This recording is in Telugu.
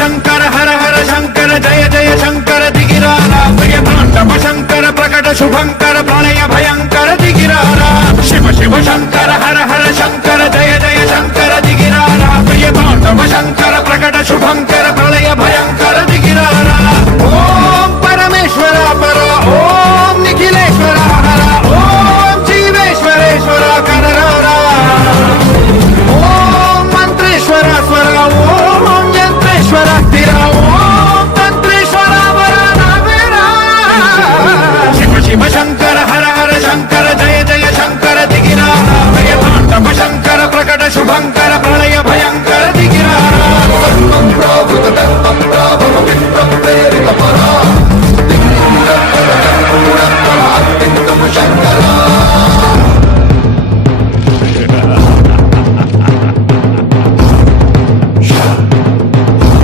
శంకర హర హర శంకర జయ జయ శంకర దిగిరారా ప్రియ తాండవ శంకర ప్రకట శుభంకర ప్రళయ భయంకర దిగిరారా శివ శివ శంకర హర హర శంకర జయ జయ శంకర దిగిరారా ప్రియ తాండవ శంకర ప్రకట శుభంకర ప్రళయ భయ